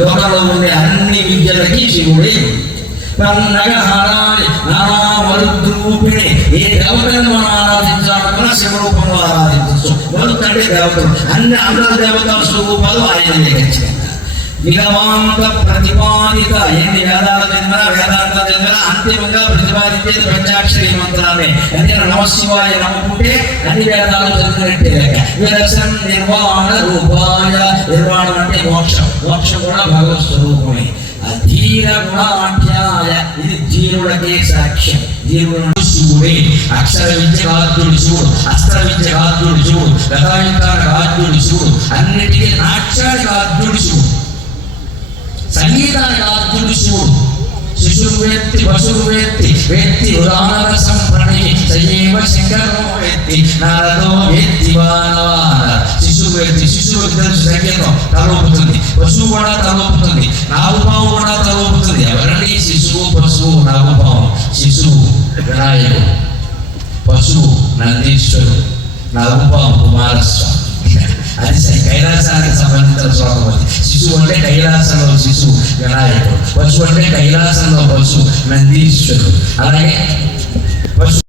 లోకంలో ఉండే అన్ని విద్యలకి శివుడే. మరుద్రూపిణి, ఏ దేవతలను మనం ఆరాధించాలనుకున్నా శివరూపంలో ఆరాధించవచ్చు. మరుత్ అంటే దేవతలు, అందరు దేవతల స్వరూపాలు ఆయన ఖచ్చితంగా. నిగమాంత ప్రతిపాదిత, ఎన్ని వేదాలు చదివినా వేదాంతాలు చదివినా అంతిమంగా ప్రతిపాదించేది పంచాక్షరి మంత్రాలే. అంటే నమశివాయ నమ్ముకుంటే అన్ని వేదాలు చదివినట్టే. విరసన్ నిర్వాణ రూపాయ, నిర్వాణం అంటే మోక్షం, మోక్షం కూడా భగవత్ స్వరూపమే. అధీర గుణాఢ్యాయ, ఇది ధీరుడకే సాక్ష్యం. ధీరుడు శివుడే. అక్షర విద్య గాద్యుడు శివుడు, అస్త్ర విద్య గాద్యుడు శివుడు, గదాయుద్ధాల గాద్యుడు శివుడు, అన్నిటికీ నాట్యానికి గాద్యుడు శివుడు, సంగీతానికి గాద్యుడు శివుడు. శిశువు వేత్తి పశువు వేత్తి, వేత్తి ఉదానరసం ప్రణి సయేవ శంకరో వేత్తి నారదో వేత్తి వానవాన. శిశువు వేత్తి, శిశువు తెలుసు సంగీతం, తలొప్పుతుంది. పశువు కూడా తలొప్పుతుంది, నాగుపాము కూడా తలొప్పుతుంది. ఎవరండి శిశువు పశువు? నాగుపాము. శిశువు వినాయకుడు, పశువు నందీశ్వరుడు, నాగుపాము కుమారస్వామి. అది కైలాసానికి సంబంధించిన శ్లోకం. అది శిశువు అంటే కైలాసంలో శిశువు వినాయకుడు, పశువు అంటే కైలాసంలో పశువు నందీశ్వరుడు. అలాగే పశువు